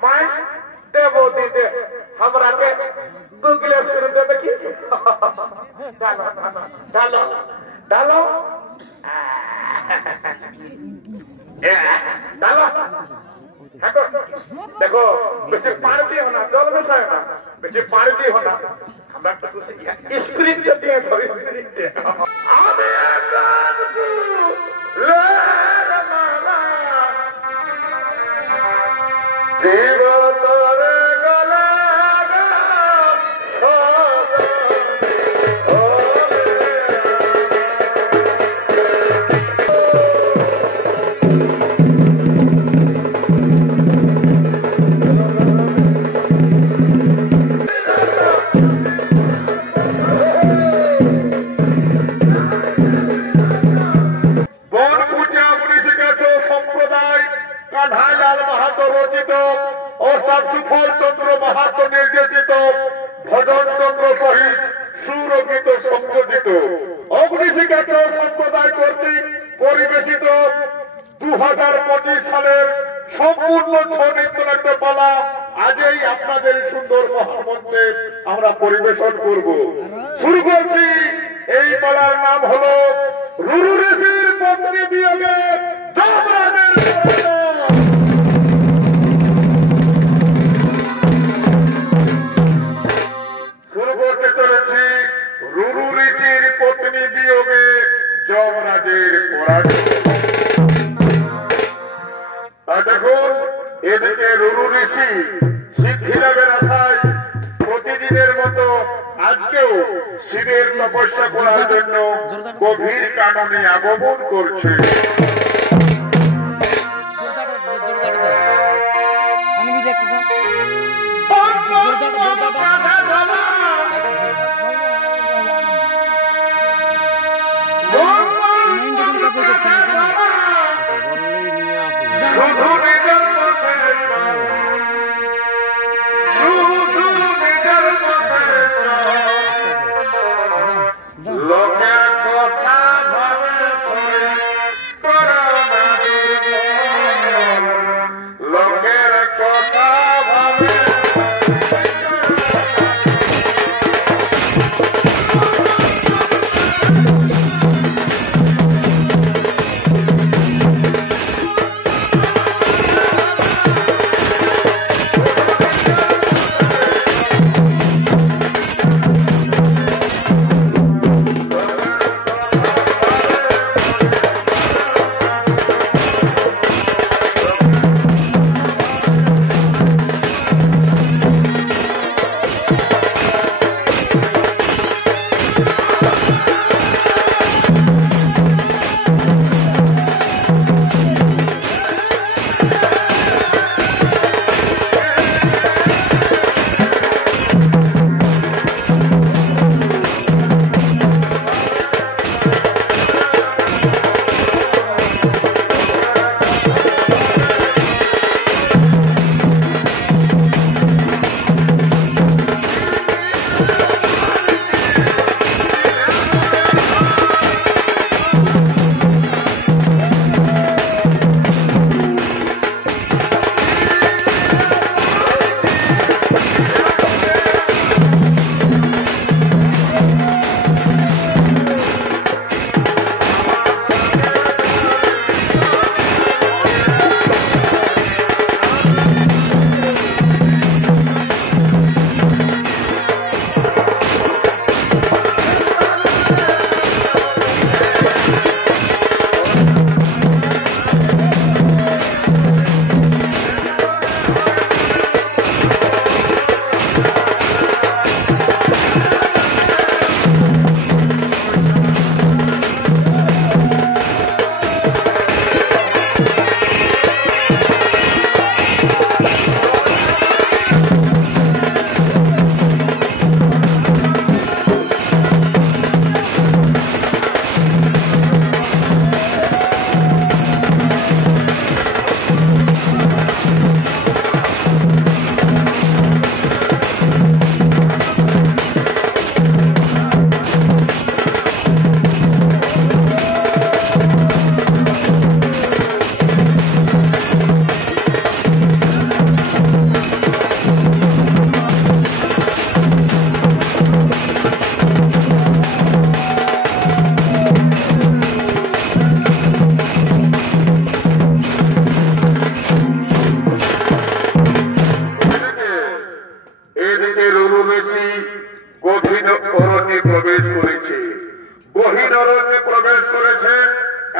माई देवो दीदे हमरा के 2 गिलास दे देखी डालो डालो डालो डालो देखो बेचे पानी दी होना जल में से ना बेचे पानी दी होना हमरा तो स्क्रीन देती है थोड़ी स्क्रीन दे आवे कान को ले रमाना देव तोरे गले सुफल चंद्र महात्म निर्देशित भजन चंद्र सहित सुरक्षित संयोजित अग्निशिखाचर सम्प्रदाय कर्तृक परिवेशित 2025 সালের সম্পূর্ণ ছৌ নৃত্য পালা আজই আপনাদের সুন্দর মহামঞ্চে আমরা পরিবেশন করব। শুরু করছি। এই পালার নাম হলো রুরু ঋষির পত্নী বিয়োগে যমরাজের রুরু ঋষির পত্নী বিয়োগে যমরাজের পরাজয়। দেখুন এদিকে রুরু ঋষি সিদ্ধিলাভের আশায় প্রতিদিনের মতো আজকেও শিবের তপস্যা করার জন্য গভীর কাননে আগমন করছে।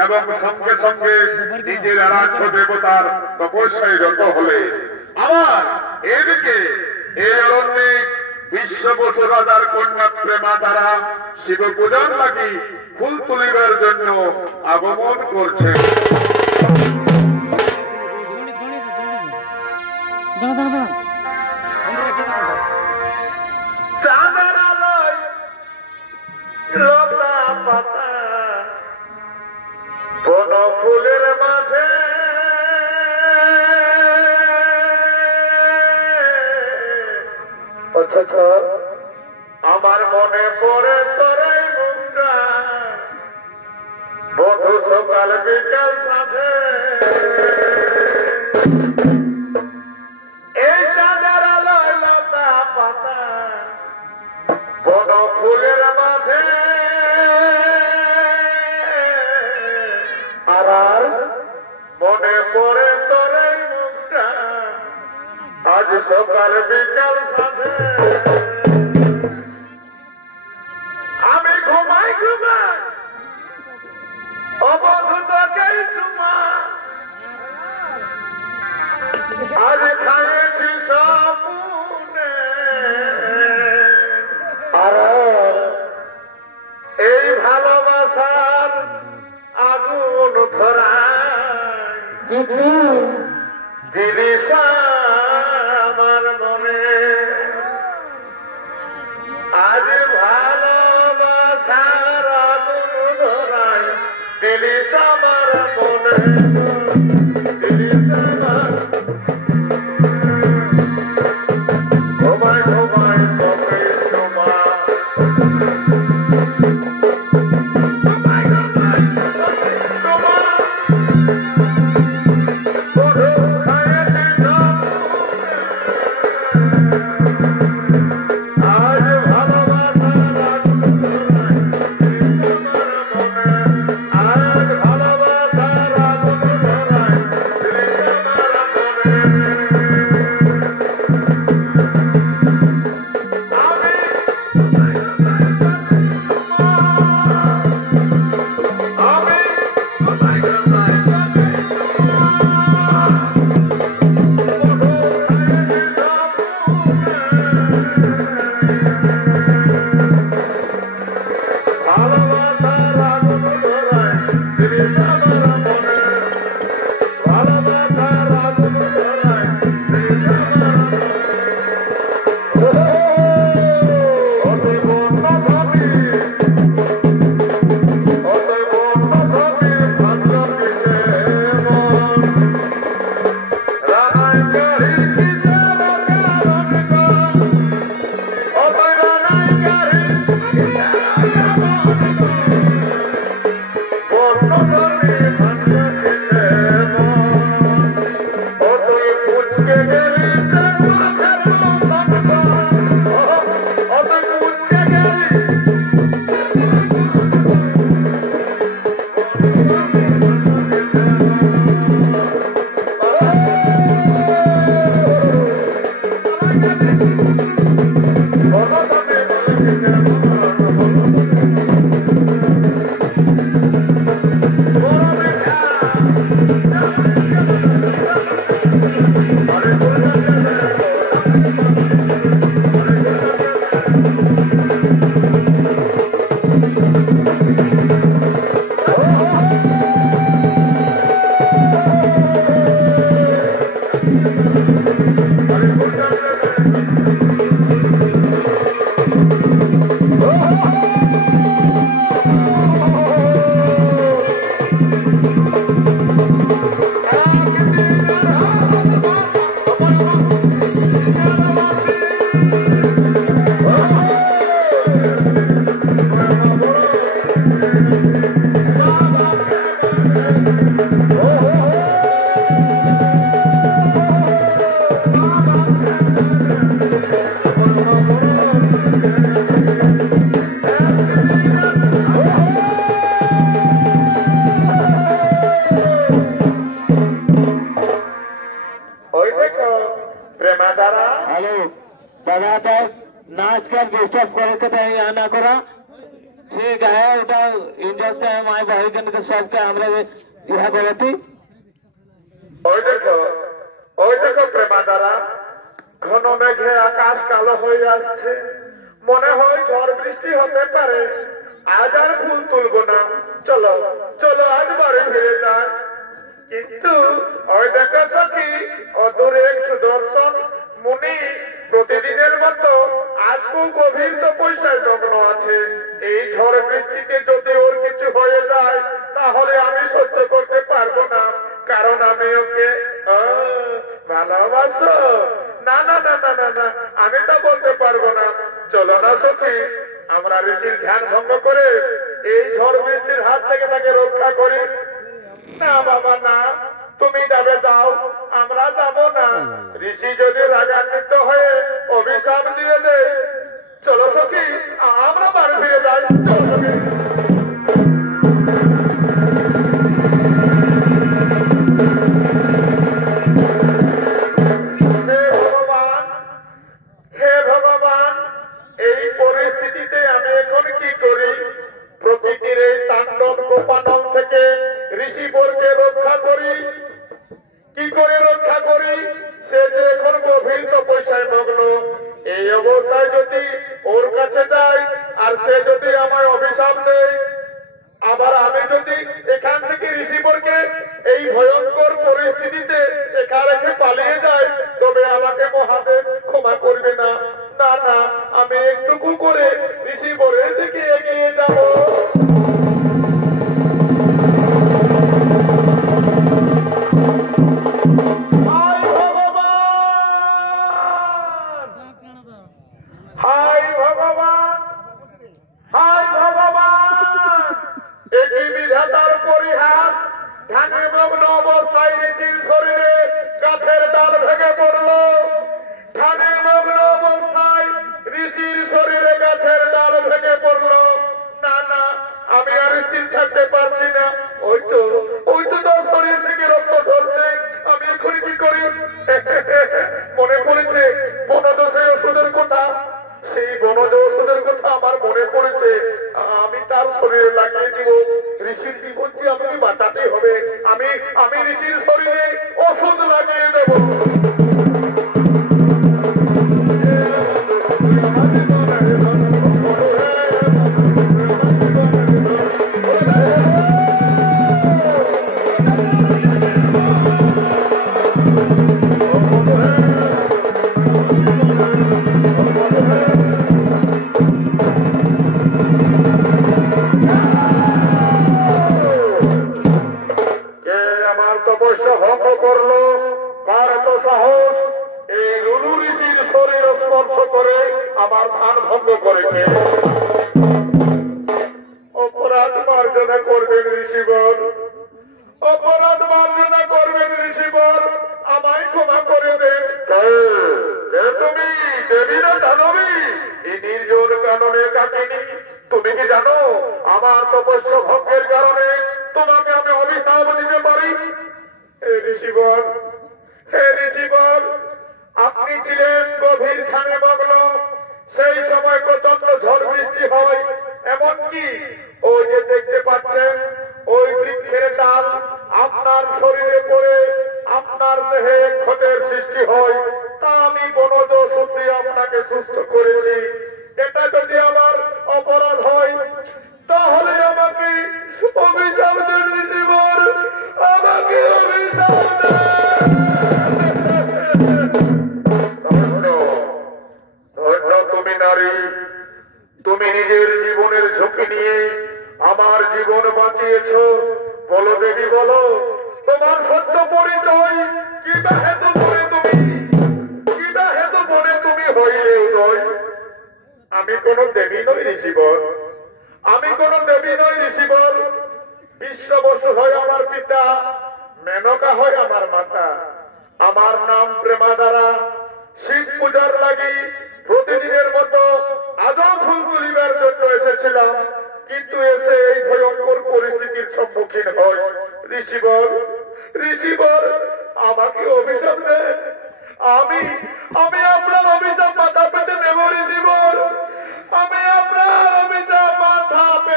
এবং সঙ্গে সঙ্গে নিজের আরাধ্য দেবতার তপস্যায় রত হলে। আবার এদিকে এই অরণ্যে বিশ্ববসু রাজার কন্যা প্রেমা তারা শিব পূজার লাগি ফুল তুলিবার জন্য আগমন করছে। চাঁদের আলোয় লতা পাতা বন ফুলের মাঝে অথচ আমার মনে পড়ে তোরাই মুখটা বধু সকাল বিকাল সাথে। এই চাঁদের আলোয় লতা পাতা বন ফুলের মাঝে আর মনে পড়ে তোরাই মুখটা আজ সকাল বিকাল সাথে। আমি ঘুমাই ঘুমাই অবধূত কেসমা আজ খাইছি সপুনে আর এই ভালোবাসার আগুন ধরায় জিনিস আমার মনে আজ ভালোবাসার আগুন ধরায় জিনিস আমার মনে জিনিস আমার ঘুমায় ঘুমায় তবে তোমা ठीक है ওটা ইন্ডিয়াতে মাই ভাই জনকে সবকে আমরা ইহা বলতি ওই দেখো প্রেমাদারা ঘন মেঘে আকাশ কালো হয়ে আসছে মনে হয় ঝড় বৃষ্টি হতে পারে আজ আর ফুল তুলবো না চলো চলো আজ বাড়ি ফিরে যাই কিন্তু ওই দেখো সখী অদূরে এক সুদর্শন মুনি প্রতিদিনের মতো আজকেও গভীর তপস্যায় মগ্ন আছে এই ঝড় বৃষ্টিতে যদি ওর কিছু হয়ে যায় তাহলে আমি সহ্য করতে পারবো না কারণ আমি ওকে ভালোবাসো না না না না না না আমি তো বলতে পারবো না চলো না সখী আমরা ঋষির ধ্যান ভঙ্গ করে এই ঝড় বৃষ্টির হাত থেকে তাকে রক্ষা করি না বাবা না তুমি যাবে যাও আমরা যাব না ঋষি যদি রাগান্বিত হয়ে অভিশাপ দিয়ে দেয় চলো সখী আমরা বাড়ি ফিরে যাই চলো সখী হে ভগবান এই পরিস্থিতিতে আমি এখন কি করি প্রকৃতির এই তাণ্ডব কোপানল থেকে ঋষিবরকে রক্ষা করি কি করে রক্ষা করি সে যে এখন গভীর তপস্যায় মগ্ন এই অবস্থায় যদি ওর কাছে যাই আর সে যদি আমায় অভিশাপ দেয় আবার আমি যদি এখান থেকে ঋষিবরকে এই ভয়ঙ্কর পরিস্থিতিতে একা রেখে পালিয়ে যাই তবে আমাকে মহাদেব ক্ষমা করবে না না না আমি একটুকু করে ঋষিবরের দিকে এগিয়ে যাব হায় ভগবান হায় ভগবান একই বিধাতার পরিহাস ধ্যানে মগ্ন অবস্থায় ঋষির শরীরে গাছের ডাল ভেঙে পড়ল ধ্যানে মগ্ন অবস্থায় ঋষির শরীরে গাছের ডাল ভেঙে পড়ল না না আমি আর স্থির থাকতে পারছি না ওই তো তার শরীর থেকে রক্ত ঝরছে আমি এখন কি করি মনে পড়েছে বনদোষের ওষুধের কথা সেই বনজ ওষুধের কথা আমার মনে পড়েছে আমি তার শরীরে লাগিয়ে দিব ঋষির জীবনটি আমাকে বাঁচাতে হবে আমি ঋষির শরীরে ওষুধ লাগিয়ে দেব আমার ধ্যান ভঙ্গ করেছে অপরাধ মার্জনা করবেন ঋষিবর অপরাধ মার্জনা করবেন ঋষিবর আমায় ক্ষমা করে দেন তুমি দেবী না দানবী এই নির্জন কাননে কাটেনি তুমি কি জানো আমার তপস্য ভঙ্গের কারণে তোমাকে আমি অভিশাপ দিতে পারি হে ঋষিবর আপনি ছিলেন গভীর ধ্যানে মগ্ন সেই সময় প্রচন্ড ঝড় বৃষ্টি হয় এমনকি ওই যে দেখতে পাচ্ছেন ওই বৃক্ষের ডাল আপনার শরীরে পড়ে আপনার দেহে ক্ষতের সৃষ্টি হয় তা আমি বনজ ওষুধ দিয়ে আপনাকে সুস্থ করেছি এটা যদি আমার অপরাধ হয় তাহলে আমাকে অভিশাপ দেন ঋষিবর আমাকে অভিশাপ দেন তুমি নারী তুমি নিজের জীবনের ঝুঁকি নিয়ে আমার জীবন বাঁচিয়েছ বলো দেবী বলো তোমার সত্য পরিচয় কিবা হেতু বলে তুমি হইলে উদয় আমি কোন দেবী নই ঋষিবর আমি কোন দেবী নই ঋষিবর বিশ্ববসু হয় আমার পিতা মেনকা হয় আমার মাতা আমার নাম প্রেমাদারা শিব পূজার লাগি প্রতিদিনের মতো আজও ফুল তুলিবার জন্য এসেছিলাম কিন্তু এসে এই ভয়ঙ্কর পরিস্থিতির সম্মুখীন হয় ঋষিবর আমাকে অভিশাপ দেন আমি আপনার অভিশাপ মাথা পেতে নেব ঋষিবর আমি আপনার অভিশাপ মাথা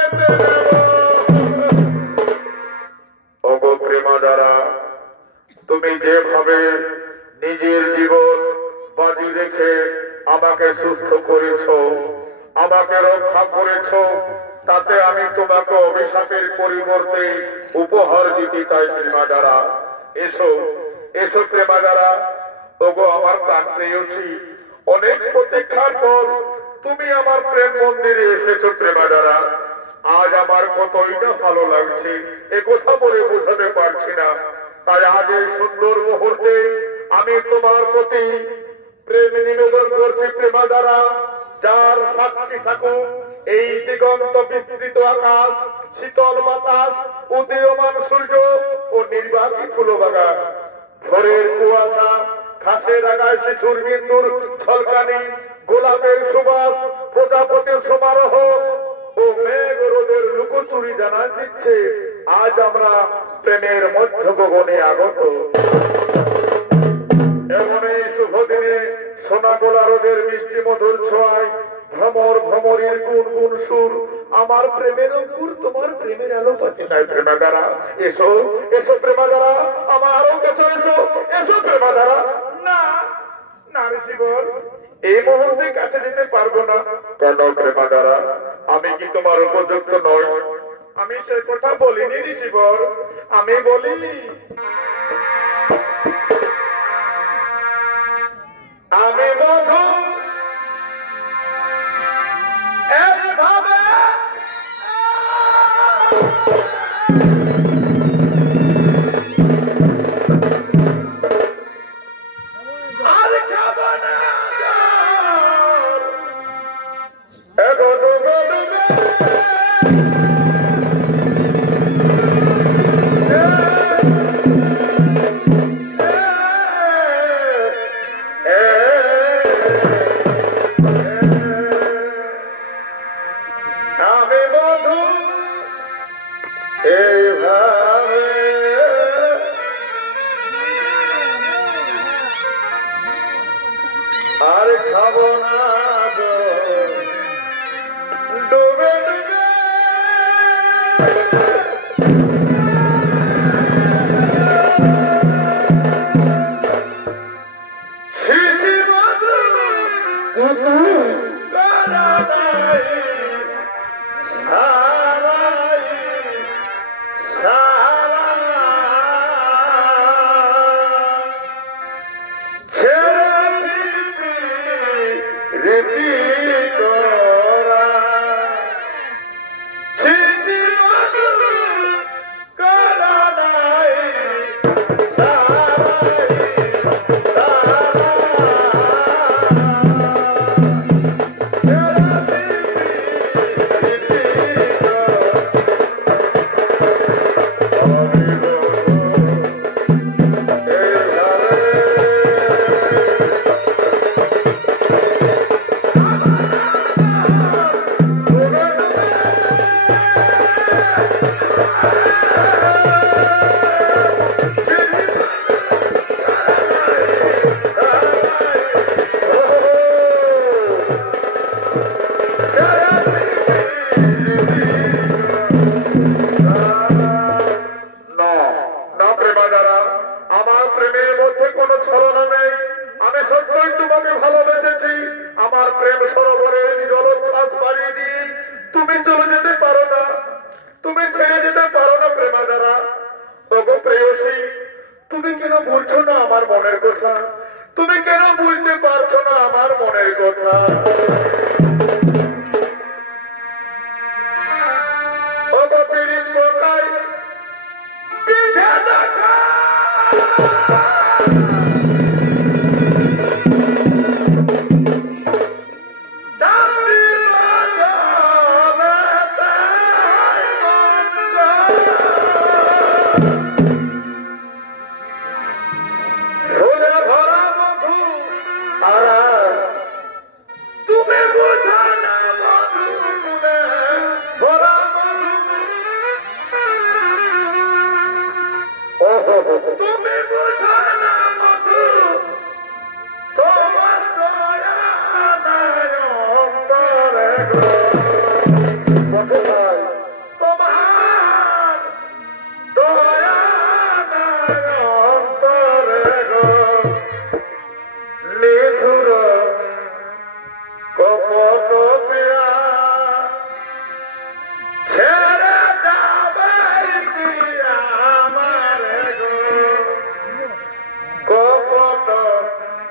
নিজের জীবন বাজি রেখে আমাকে সুস্থ করেছ, আমাকে রক্ষা করেছ, তাতে আমি তোমাকে অভিশাপের পরিবর্তে উপহার দিতে চাই প্রেমাদারা। এসো এসো প্রেমাদারা, ওগো আমার প্রাণ প্রেয়সী, অনেক প্রতীক্ষার পর তুমি আমার প্রেম মন্দিরে এসেছো প্রেমাদারা। আজ আমার কতই না ভালো লাগছে, এ কথা বলে বোঝাতে পারছি না। তাই আজ এই সুন্দর মুহূর্তে আমি তোমার প্রতি প্রেম নিবেদন করছি প্রেমাদারা। যার সাক্ষী থাকুক এই দিগন্ত বিস্তৃত আকাশ, শীতল বাতাস, উদীয়মান সূর্য ও নির্বাচী ফুলবাগান, ভোরের কুয়াশা, ঘাসের আগায় শিশুর বিন্দুর ঝলকানি, গোলাপের সুবাস, প্রজাপতির সমারোহ ও মেঘ রোদের লুকোচুরি জানা দিচ্ছে আজ আমরা প্রেমের মধ্য গগনে আগত। এমন এই শুভ দিনে সোনা গোলা রোদের মিষ্টি মধুর ছোঁয়ায় ভ্রমর ভ্রমরের গুন গুন সুর, আমার প্রেমের অঙ্কুর তোমার প্রেমের আলো পাচ্ছে নাই প্রেমাদারা। এসো এসো প্রেমাদারা, আমারও কাছে এসো, এসো প্রেমাদারা। না না ঋষিবর, এই মুহূর্তে কাছে যেতে পারবো না। কেন প্রেমাদারা, আমি কি তোমার উপযুক্ত নয়? আমি সে কথা বলিনি ঋষিবর, আমি বলিনি। আমি বধু এভাবে আর খাব না আর খাবো না ডুবে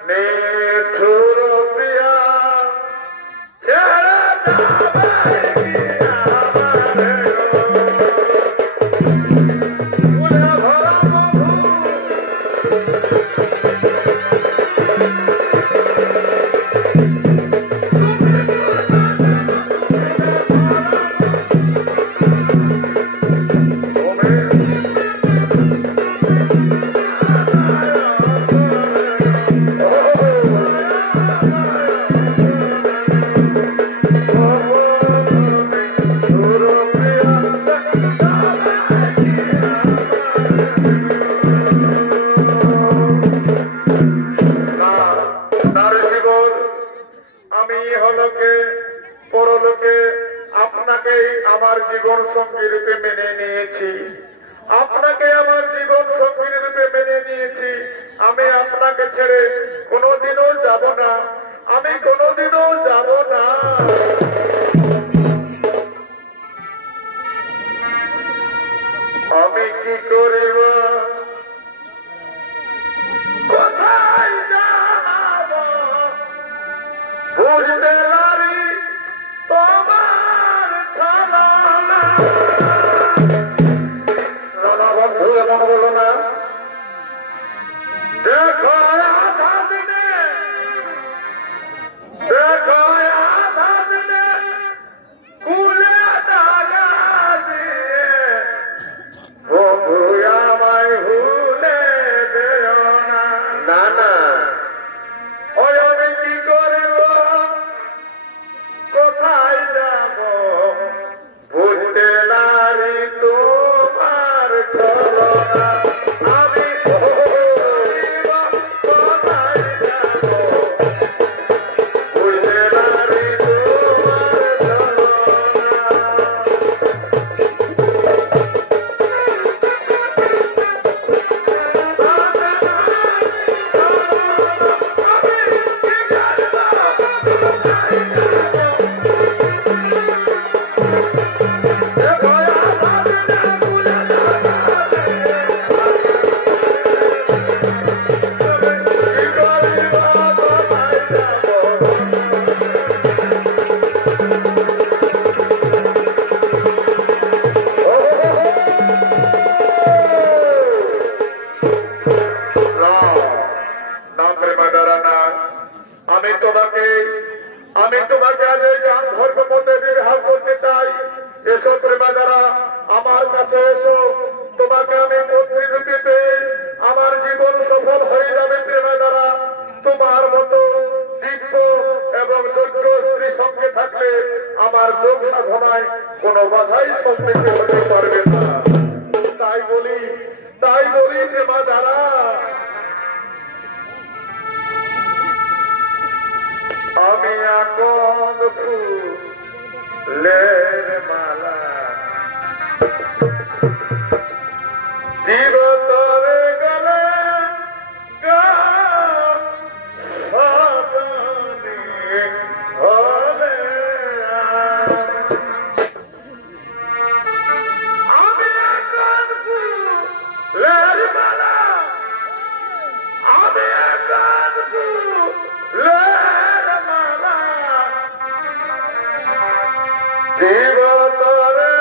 নিঠুর প্রিয়া ছেড়ে যাবে কি আমারে ফুলে ভরা মধু আমার জীবন সঙ্গী রূপে মেনে নিয়েছি, আপনাকে আমার জীবন সঙ্গী রূপে মেনে নিয়েছি। আমি আপনাকে ছেড়ে কোনোদিনও যাব না, আমি কোনোদিনও যাব না। আমি কি করিব, কোথায় যাব বুঝতে পারি তোমার ছাড়া। দাদা বন্ধু এমন বলো না, দেখো আধা দিনে, দেখো আধা দিনে কুলে দাগা দিয়ে বন্ধু আমায় ভুলে দেও না। না না, ওই আমি কি করব, কোথায় যাব বুঝতে নারি তোমার ছলনা। আমি কোথায় যাব বুঝতে নারি তোমার আমি তোমাকে আজ এই গান ধর্মের মধ্যে বিবাহ করতে চাই। এসো প্রেমা দ্বারা আমার কাছে এসো, তোমাকে আমি মন্ত্রী রূপে পেয়ে আমার জীবন সফল হয়ে যাবে। প্রেমা দ্বারা তোমার মতো দিব্য এবং যোগ্য স্ত্রী সঙ্গে থাকলে আমার যোগ সাধনায় কোনো বাধাই সম্মুখীন হতে পারবে না। তাই বলি প্রেমা দ্বারা আমি আকন্দ ফুলের মালা দিব তরে গলে হবে। আমি আকন্দ ফুলের মালা, আমি আকন্দ ফুলের মালা দিব তরে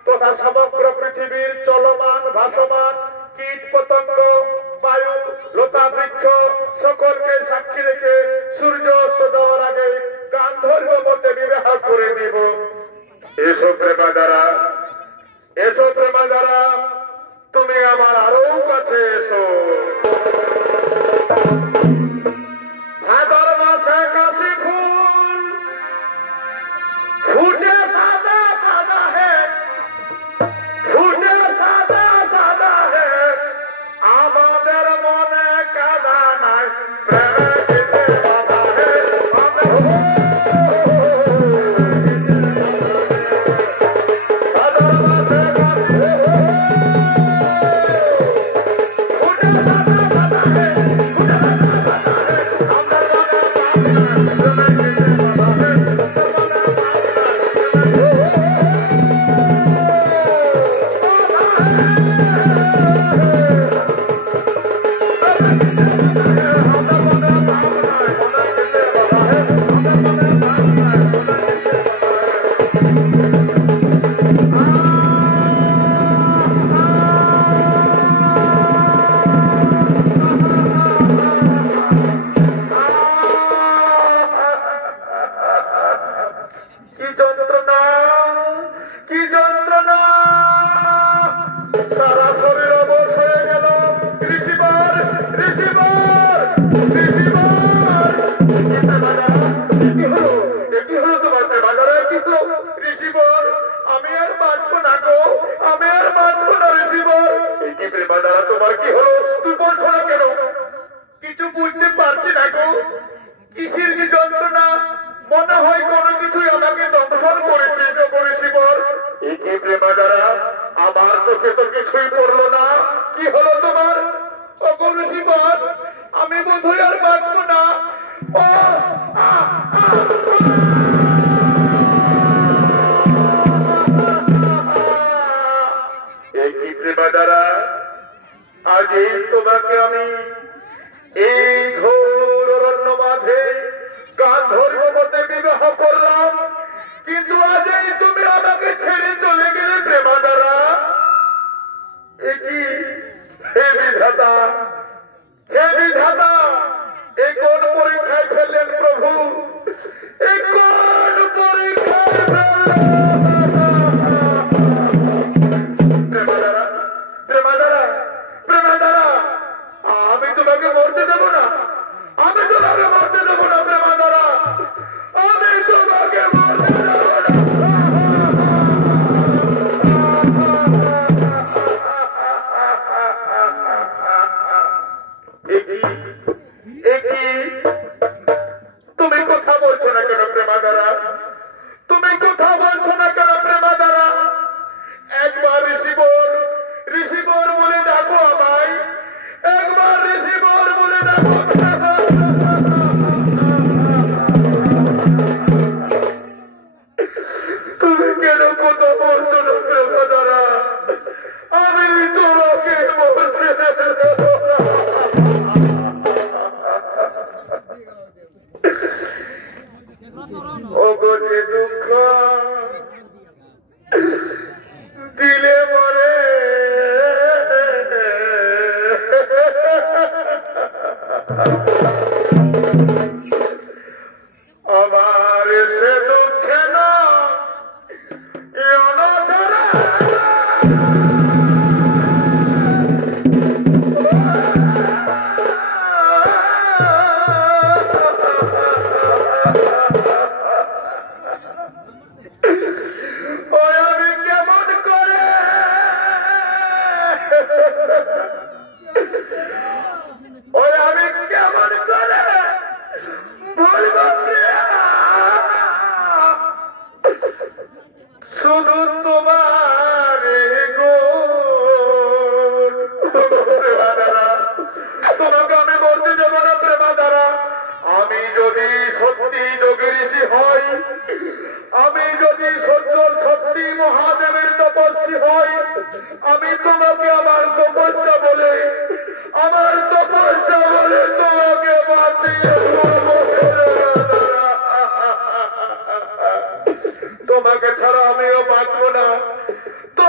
তথা সমগ্র পৃথিবীর চলমান ভাসমান কীট পতঙ্গ বায়ু লতা বৃক্ষ সকলকে সাক্ষী রেখে সূর্য অস্ত যাওয়ার আগে গান্ধর্ব মধ্যে বিবাহ করে নেব। এসো প্রেমাদারা, এসো প্রেমাদারা, তুমি আমার আরো কাছে এসো। ভাদর মাসে কাশি ফুল ফুটে সাদা সাদা হে, ফুটে সাদা সাদা হে, আমাদের মনে কাদা নাই, প্রেমে যেতে বাধা হে। তোমার কি হলো? তুই বলছো না কেন? কিছু বুঝতে পারছি না গো। কিসের কি যন্ত্রণা? মনে হয় কোনো কিছুই আমাকে দংশন করেছে। কি প্রেমা দ্বারা আমার চোখে তো কিছুই পড়লো না। কি হলো তোমার? অগণশীবর, আমি বোধহয় আর বাঁচব না। ও এই কি প্রেমা দ্বারা আজ তোমাকে আমি এই ঘোর অরণ্য মাঝে গান্ধর্ব মতে বিবাহ করলাম, কিন্তু আজ তুমি আমাকে ছেড়ে চলে গেলে প্রেমা দ্বারা। একই হে বিধাতা, হে বিধাতা, এই কোন পরীক্ষায় ফেললেন প্রভু? এই কোন পরীক্ষায় আমি তোমাকে মরতে দেবো না, আমি তোমাকে মরতে দেবো না প্রেমা দ্বারা, আমি তোমাকে মরতে দেবো না। তুমি কথা বলছো না কেন প্রেমা দ্বারা? তুমি কথা বলছো না কেন প্রেমা দ্বারা? একবার ঋষিবর বলে ডাকো আমায়, একবার ঋষিবর বলে ডাকো। তুমি কেন কথা বলছো না প্রেমা দ্বারা? আমি তোমাকে বলতে দেবো না। ওগো যে দুঃখ দিলে মরে, আমার সে দুঃখে না অনাথরা। ওই আমি কেমন করে, ওই আমি কেমন করে বলব শুধু তোমার তোমাকে আমি বলতে দেবো না প্রেমা দ্বারা। আমি যদি সত্যি যোগী ঋষি হই, আমি যদি সত্যি মহাদেবের তপস্বী হই, আমি তোমাকে আমার তপস্যা বলে তোমাকে বাঁচিয়ে তোমাকে ছাড়া আমিও বাঁচবো না,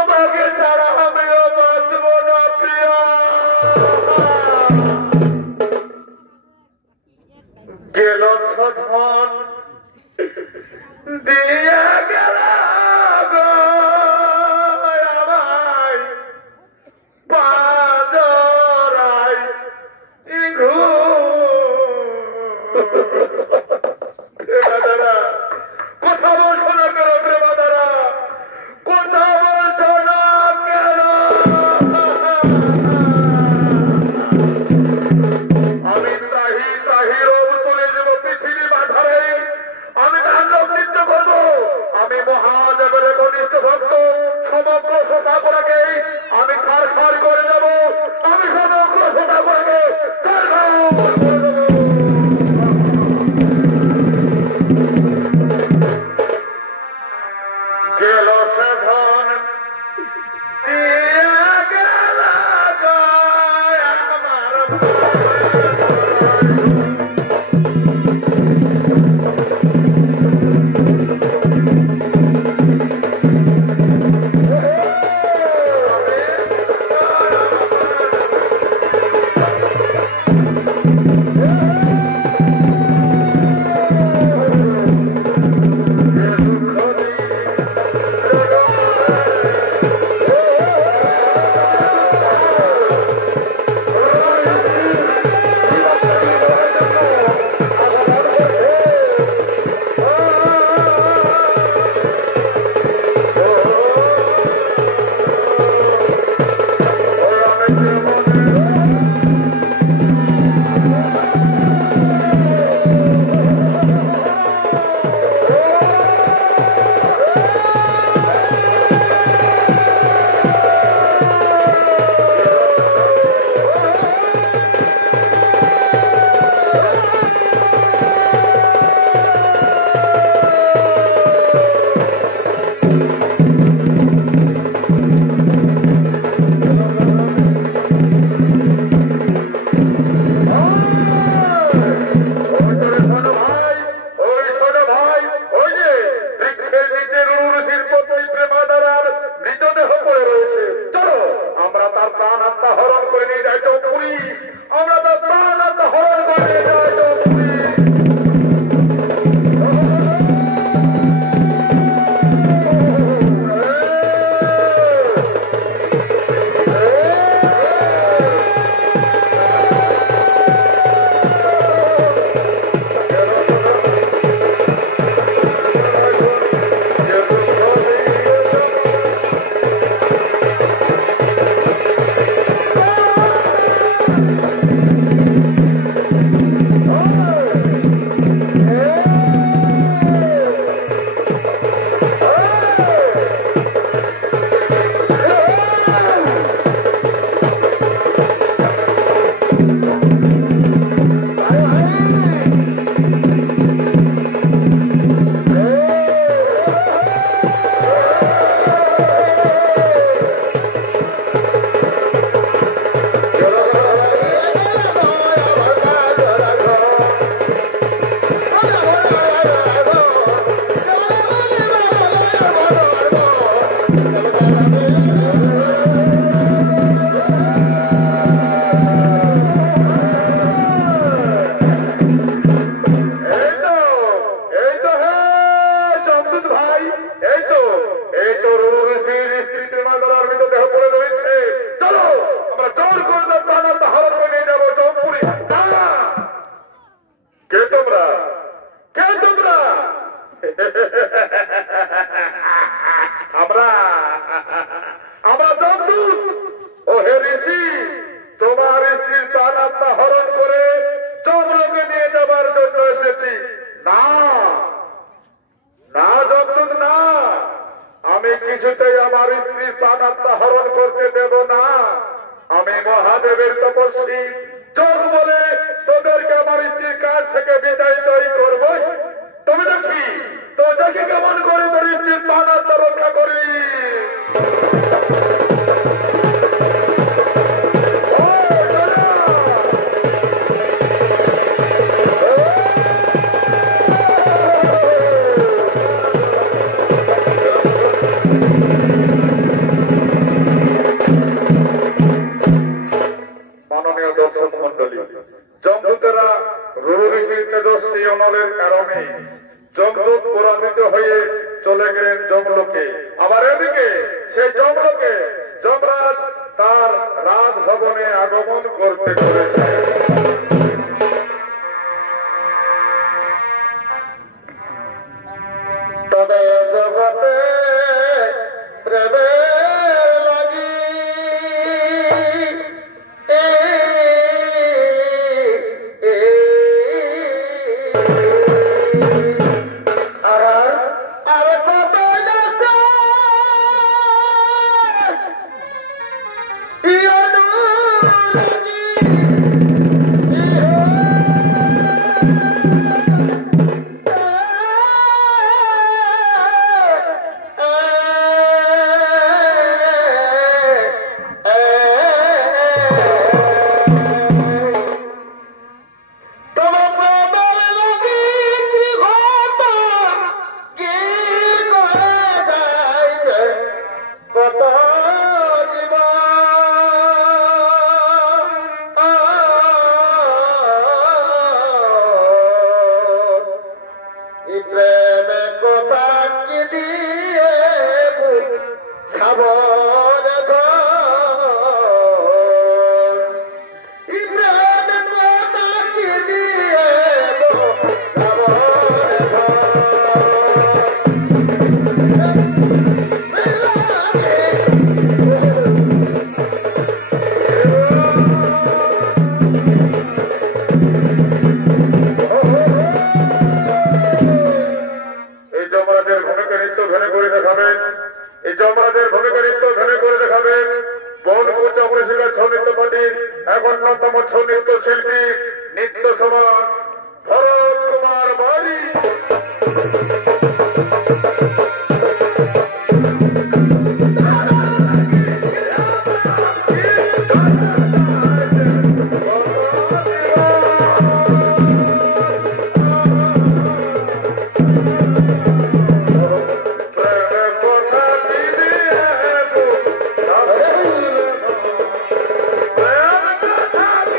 আমরা যমদূত ও হে ঋষি তোমার স্ত্রীর প্রাণ আত্মা হরণ করে যমলোকে নিয়ে যাবার জন্য এসেছি। না না যমদূত না, আমি কিছুতেই আমার স্ত্রীর প্রাণ আত্মা হরণ করতে দেব না। আমি মহাদেবের তপস্বী, যোগ বলে তোদেরকে আমার স্ত্রীর কাছ থেকে বিদায়িতই করবো। তুমি দেখি তো দেখি কেমন করে তোর স্ত্রীর প্রাণ আত্মা রক্ষা করি। মাননীয় দর্শক মন্ডলী, যমদূতেরা গুরু ঋষির তেজস্বী অনলের কারণে যমদূত পরাজিত হয়ে চলে গেলেন যমলোকে। আবার এদিকে সেই যমলোকে যমরাজ তার রাজভবনে আগমন করতে চলেছে। তবে জগতে প্রেমের লাগি এখন অন্যতম ছৌ নৃত্য শিল্পী নৃত্য সমাজ ভরত কুমার বাড়ি।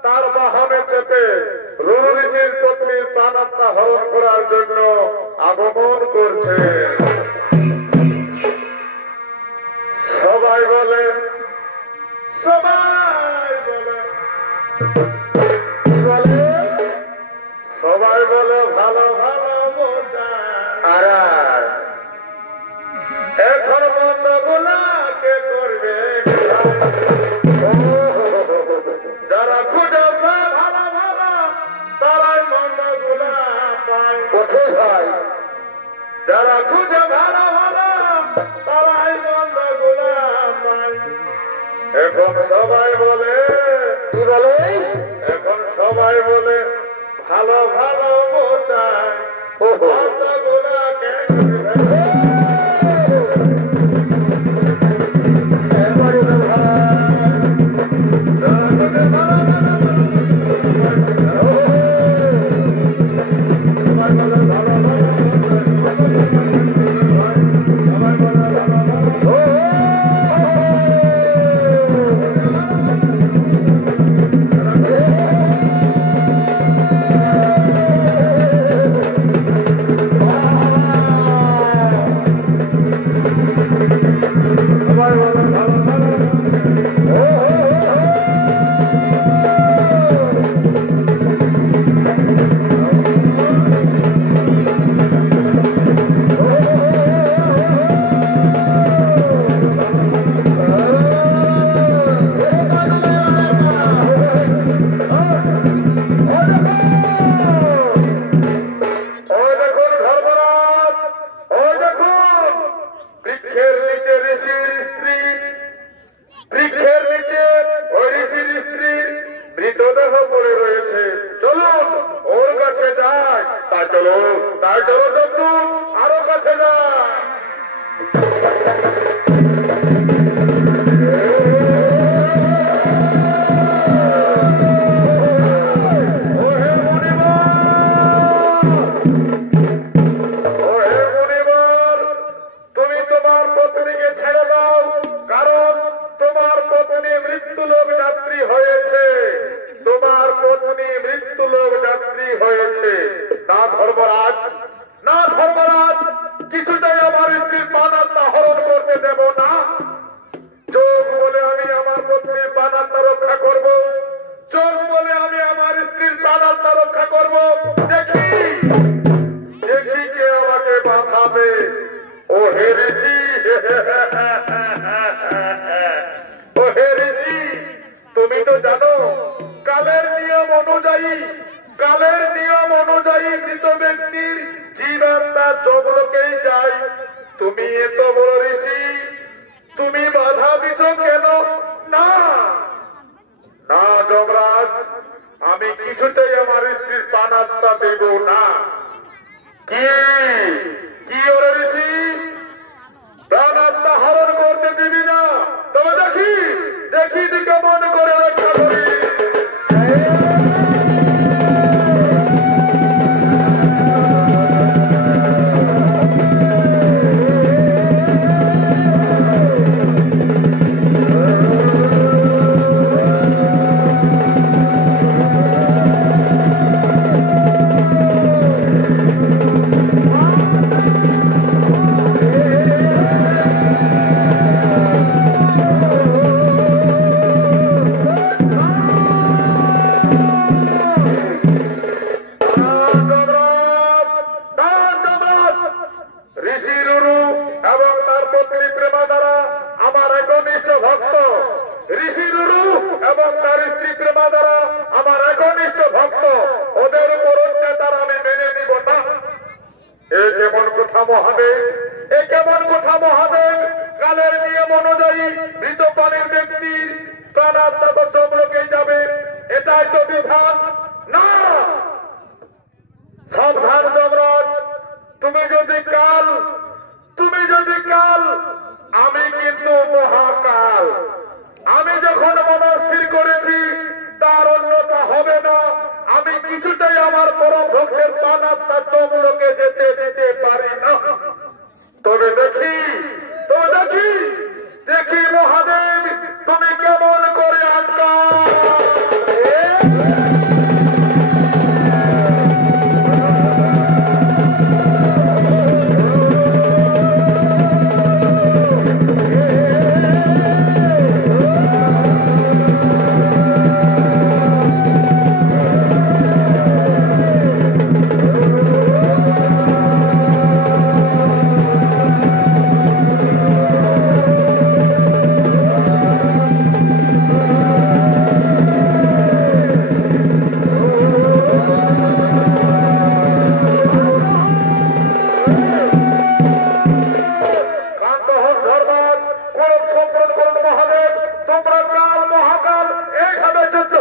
তার বাহনে চেপে রুরুঋষির পত্নীর প্রাণাত্মা হরণ করার জন্য আগমন করছে। সবাই বলে সবাই বলে সবাই বলে ভালো ভালো মজা। এখন বন্ধ গুলা কে করবে? যারা খুঁজে ভালো ভালো তারাই বন্ধ গুলা পায়। কোথায় ভাই? যারা খুঁজে ভালো ভালো তারাই বন্ধ গুলা পায়। এখন সবাই বলে কি বলে? এখন সবাই বলে ভালো ভালো বোঝায় বন্ধ গুলা কে করবে? দেখি মহাদেব তুমি কেমন করে আটকা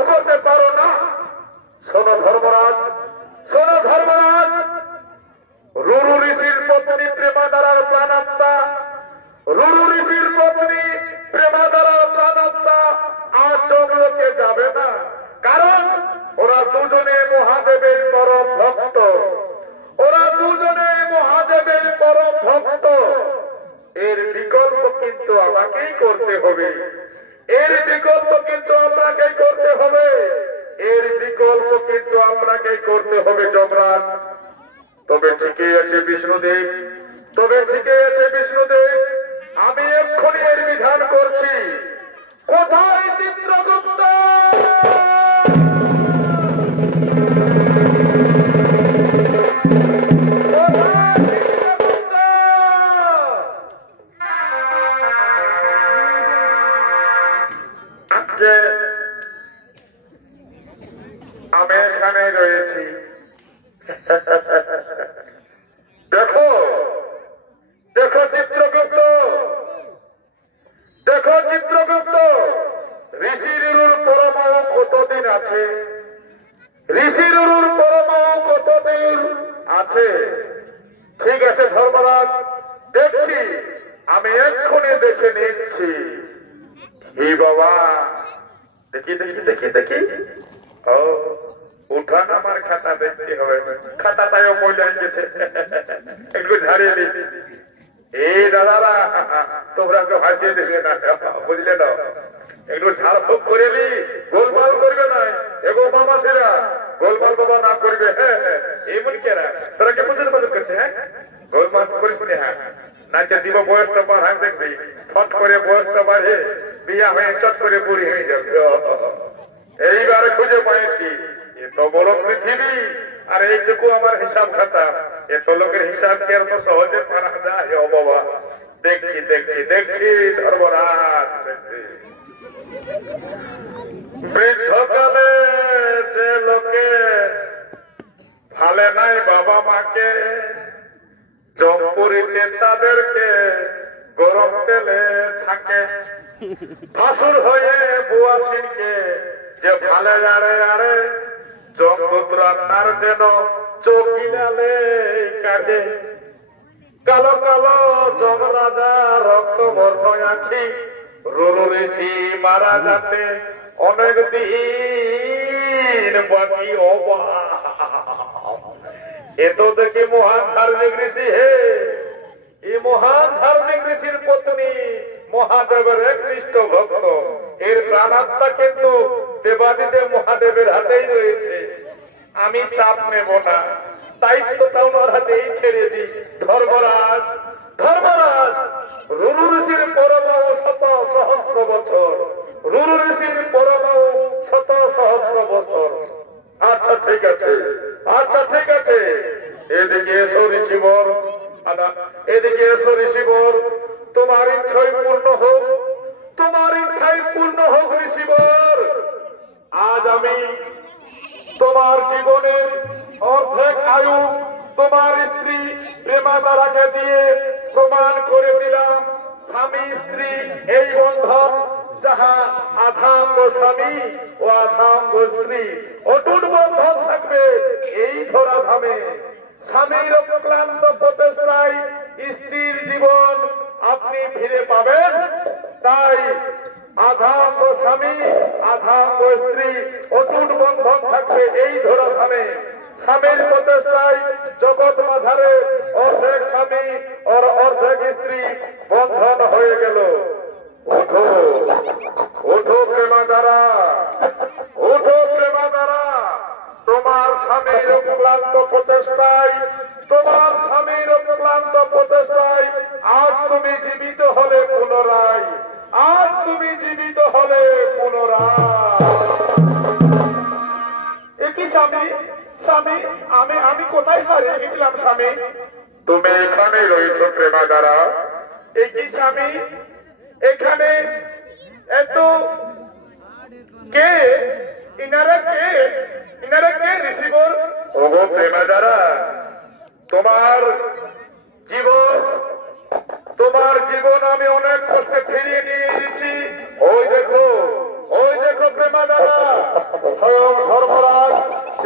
করতে পারো না? শোনো ধর্মরাজ, শোনো ধর্মরাজ, রুরু ঋষির পত্নী প্রেমাদারার প্রাণাত্মা, রুরু ঋষির পত্নী প্রেমাদারার প্রাণাত্মা আর জঙ্গলকে যাবে না, কারণ ওরা দুজনে মহাদেবের পরম ভক্ত, ওরা দুজনে মহাদেবের পরম ভক্ত। এর বিকল্প কিন্তু আমাকেই করতে হবে, এর বিকল্প কিন্তু আপনাকেই করতে হবে, এর বিকল্প কিন্তু আপনাকেই করতে হবে যমরাজ। তবে ঠিকই আছে বিষ্ণুদেব, তবে ঠিকই আছে বিষ্ণুদেব, আমি এক্ষুনি এর বিধান করছি। কোথায় চিত্রগুপ্ত? আমি এখানে রয়েছি। দেখো দেখো চিত্রগুপ্ত, দেখো চিত্রগুপ্ত, ঋষিরুর পরমাণু কতদিন আছে? ঋষিরুর পরমাণু কতদিন আছে? ঠিক আছে ধর্মরাজ, দেখছি, আমি এক্ষুনি দেখে নিচ্ছি। হে বাবা, দেখি দেখি দেখি দেখি, ও উঠান আমার খাতা দেখতে হবে, খাতাটাও মজা গেছে, একটু ঝাড়িয়ে দিই। এই দাদারা তোমরা তো হাজিয়ে দেবে না, বুঝলে না, একটু ঝাড়ফুঁক করে নি, গোলমাল করবে না, এগো মামাসেরা গোলমাল বাবা না করবে। হ্যাঁ হ্যাঁ, এমন কেরা তোরা কে বুঝতে বদল করছে? হ্যাঁ, গোলমাল করিস নি। হ্যাঁ, নাচে দিব বয়সটা বাড়ান, দেখবি ফট করে বয়সটা বাড়ে, বিয়া হয়ে চট করে বুড়ি হয়ে যাবে। এইবারে খুঁজে পাইছি, এত বড় পৃথিবী আর এইটুকু আমার হিসাব খাতা, এত লোকের হিসাব কি এত সহজে পারা যায়? ও বাবা, দেখছি দেখছি দেখছি ধর্মরাজ, দেখছি বৃদ্ধকালে যে লোকে ভালে নাই বাবা মাকে, জমপুরিতে তাদেরকে গরম তেলে থাকে, ভাসুর হয়ে বুয়া সিনকে যে ভালে আরে আরে, জমপুত্রা তার যেন চকিনালে কাটে, কালো কালো যমরাজা রক্ত বর্ণ আঁখি, রুরু ঋষি মারা যাতে অনেক দিন বাকি। এত দেখি মহান ধার্মিক ঋষি, হে এই মহান ধার্মিক ঋষির পত্নী মহাদেবের একনিষ্ঠ ভক্ত, এর প্রাণাত্মা কিন্তু দেবাদিদেব মহাদেবের হাতেই রয়েছে। আমি চাপ নেব না, দায়িত্বটা ওনার হাতেই ছেড়ে দিই। ধর্মরাজ, ধর্মরাজ, রুরু ঋষির পরমাণু শত সহস্র বছর, রুরু ঋষির পরমাণু শত সহস্র বছর। আচ্ছা ঠিক আছে, আচ্ছা ঠিক আছে, এদিকে এসো ঋষিবর, এদিকে এসো ঋষিবর, তোমার ইচ্ছাই পূর্ণ হোক, তোমার ইচ্ছাই পূর্ণ হোক ঋষিবর। আজ আমি তোমার জীবনের অর্ধেক আয়ু তোমার স্ত্রী প্রেমাদারাকে দিয়ে প্রমাণ করে দিলাম, স্বামী স্ত্রী এই বন্ধন যাহা আধাঙ্গ স্বামী ও আধাঙ্গ স্ত্রী অটুট বন্ধন থাকবে এই ধরাধামে। স্বামীর অক্লান্ত প্রচেষ্টায় স্ত্রীর জীবন আপনি ফিরে পাবেন, তাই আধাঙ্গ স্বামী আধাঙ্গ স্ত্রী অটুট বন্ধন থাকবে এই ধরাধামে। স্বামীর প্রচেষ্টায় জগৎ মাঝারে অর্ধেক স্বামী আর অর্ধেক স্ত্রী বন্ধন হয়ে গেল। ওঠো ওঠো প্রেমাদারা, ওঠো প্রেমাদারা, তোমার স্বামীর অক্লান্ত প্রচেষ্টায়, তোমার স্বামীর অক্লান্ত প্রচেষ্টায় আজ তুমি জীবিত হলে পুনরায়, আজ তুমি জীবিত হলে পুনরায়। একই স্বামী, স্বামী আমি আমি কোথায় হারিয়ে গেছিলাম স্বামী? তুমি এখানে রয়েছো প্রেমাদারা। একই স্বামী, এখানে এত কে? ইনারা কে? ইনারা কে ঋষিবর? ওগো প্রেমাদারা, তোমার জীবন, তোমার জীবন আমি অনেক কষ্টে ফিরিয়ে নিয়ে এসেছি। ওই দেখো, ওই দেখো প্রেমাদারা,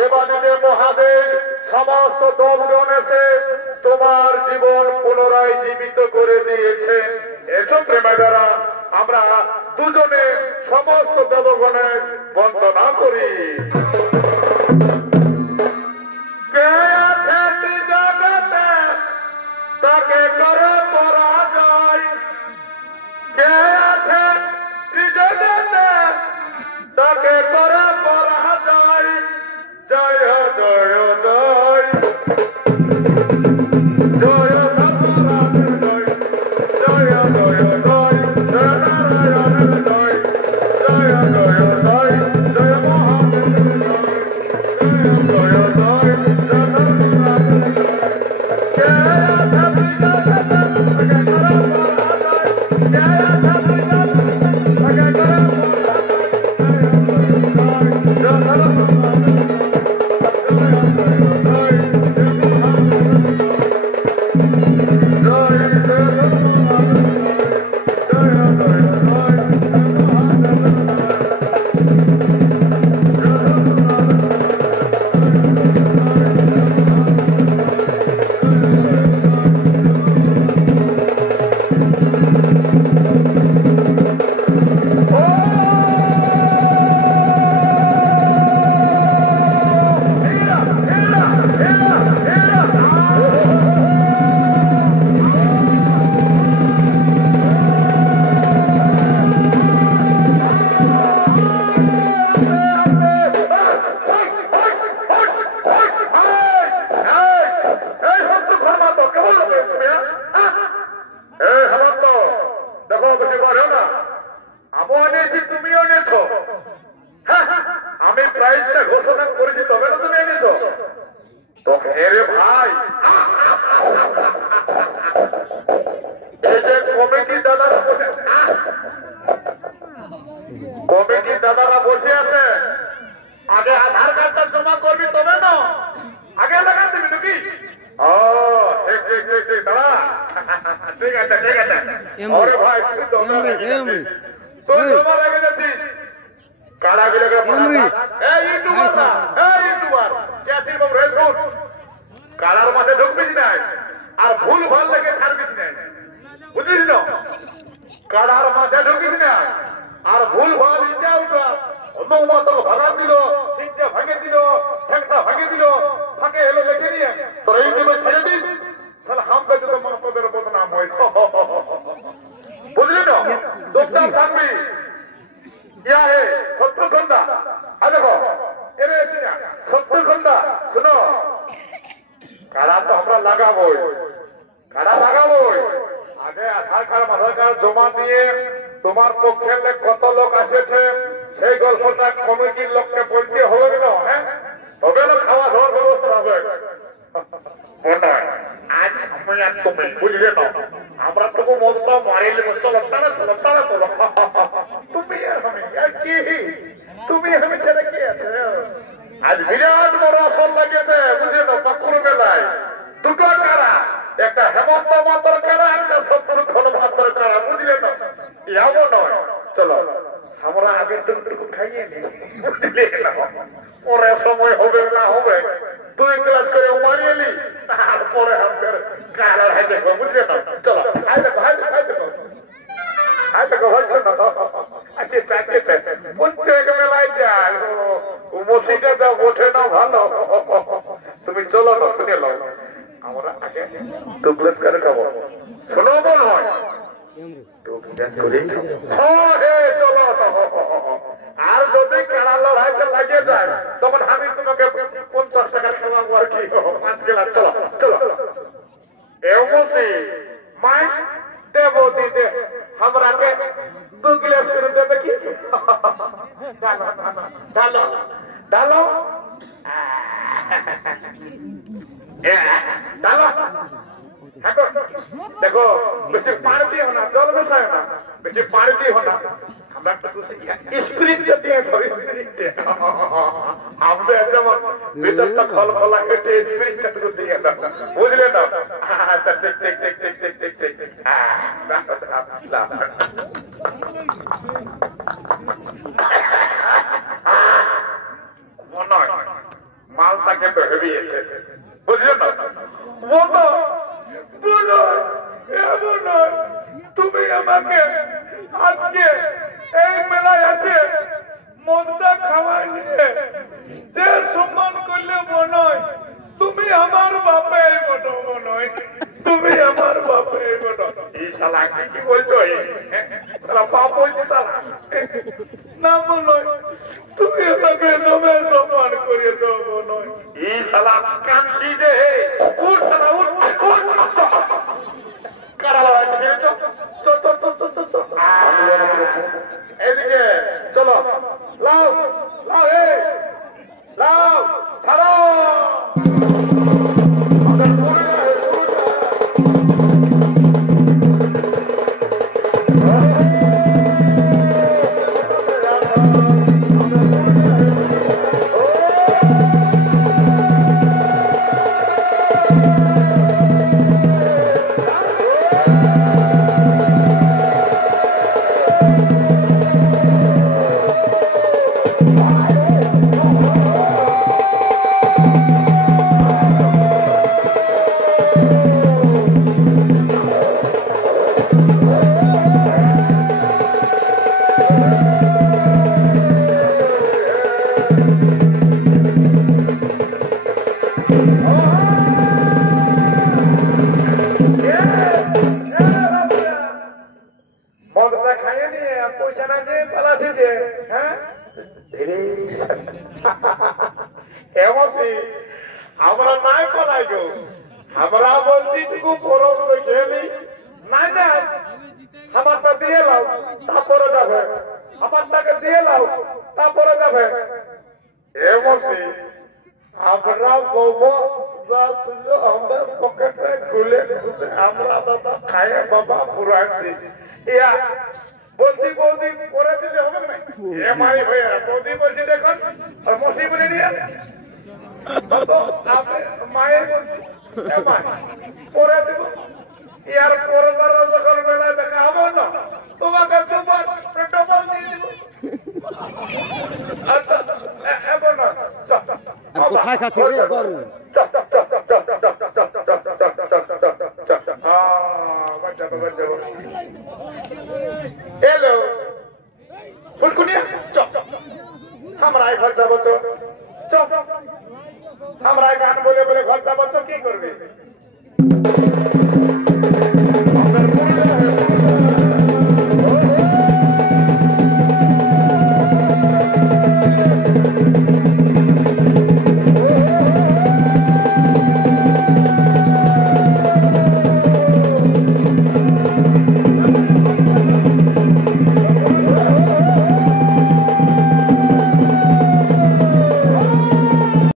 দেবাদিদে মহাদেব সমস্ত দলগণ এসে তোমার জীবন পুনরায় জীবিত করে দিয়েছেন। এসব প্রেমাদারা আমরা দুজনে সমস্ত দেবগণের বন্দনা করি। কে আছে জগতে তাকে করে পরাজয়, কে আছে জগতে তাকে করে পরাজয়। জয় জয় জয় জয় কালার মাঠে ঢুকবিস নাই আর ভুল ভাল লেগে ছাড়বিস নাই, বুঝিস না? কালার মাঠে ঢুকিস না আর ভুল ভাল ইচ্ছা উঠা অন্য মতল ভাঙা দিল, সিটটা ভাঙে দিল, ঠ্যাংটা ভাঙে দিল, ফাঁকে এলো লেখে নিয়ে তোর এই দেবে ছেড়ে দিস, তাহলে হামবে যদি মহাপদের বদনাম হয়। বুঝলি না? দোষটা থাকবি ইয়া হে শত্রুখণ্ডা। আর দেখো এরে শত্রুখণ্ডা শুনো, কারা তো আমরা লাগাবোই, কারা লাগাবোই। আগে আধার কার্ড মাধার কার্ড জমা দিয়ে তোমার পক্ষের কত লোক আসেছে সেই গল্পটা কমিটির লোককে বলতে হবে না, হ্যাঁ? তবে না খাওয়া দাওয়ার ব্যবস্থা হবে। আজ আমি আর তুমি বুঝলে না, আমরা তবু মস্ত মারিলে মস্ত লতারা লতারা তোলো। তুমি কি তুমি আমি ছেড়ে কি আছে? আজ বিরাট বড় আসর লাগিয়েছে, বুঝলে না? পাকুর মেলায় দুটো কারা, একটা হেমন্ত মাতর কারা, একটা শত্রুঘ্ন মাতর কারা, বুঝলে না? এমন নয়, চলো আমরা আগের টুকটুকু খাইয়ে নি, বুঝলে না? পরে সময় হবে না হবে, তুই ক্লাস করে মারিয়ে নি, তারপরে আমাদের কারা হাই দেখবো, বুঝলে না? চলো হাই দেখো, হাই দেখো, হাই দেখো, হাই দেখো, হচ্ছে না? প্রত্যেক মেলায় যায় মসজিদে ওঠে না ভালো। তুমি চলো না, শুনে লো, আমরা আগে টুকলেট করে খাবো, শোনো বল হয় আর যদি কারা লড়াইতে লাগিয়ে যায় তখন আমি তোমাকে 50 টাকা খাওয়াবো আর কি, 5 গেলাম। চলো চলো এমনি মাই দেব দিদে हमराके 2 गिलास করে দেবে কি? ডালো ডালো डालो देखो बेचे पानी दिए होना, जल में साया ना, बेचे पानी दिए होना, हमरा तो स्प्रिंग देते हैं, थोड़ी स्प्रिंग दे, हमसे एकदम भीतर तक खल के स्प्रिंग कर दिए ना, बुझ लेना? टिक टिक टिक टिक टिक टिक टिक टिक, মানটা কিন্তু হেভি বুঝলেন না ও তো বলো এমন নয় তুমি আমাকে আজকে এই মেলায় আছে মনটা খাওয়াই নিয়ে যে সম্মান করলে মনে হয় তুমি আমার বাপের মতো মনে হয় তুমি আমার বাপের মতো এই শালা কি বলছো বাপ বলছি শালা না মনে তুমি আমাকে নবে সম্মান করিয়ে দেবো মনে হয় এই শালা কান্দি দে উঠ শালা উঠ এদিকে চলো লাও লাও লাও ধরো আমরা নাই পলাই গো আমরা বলছি টুকু পরব রেখে নাই না আমারটা দিয়ে লাও তারপরে যাবে আমারটাকে দিয়ে লাও তারপরে যাবে এমনকি আমরা বলবো আমরা পকেটে খুলে আমরা দাদা খায়ে বাবা পুরাচ্ছি ইয়া বলছি বলছি করে দিলে হবে না এমআই হয়ে বৌদি বলছি দেখুন আর মসি বলে দিয়ে মায়ের করে দিব ইয়ার করবার যখন বেলায় দেখা হবে না তোমাকে ডবল দিয়ে দিব কোথায় কাছে রে গরু হ্যালো ফুলকুনিয়া আমরা ঘর যাবো তো চপ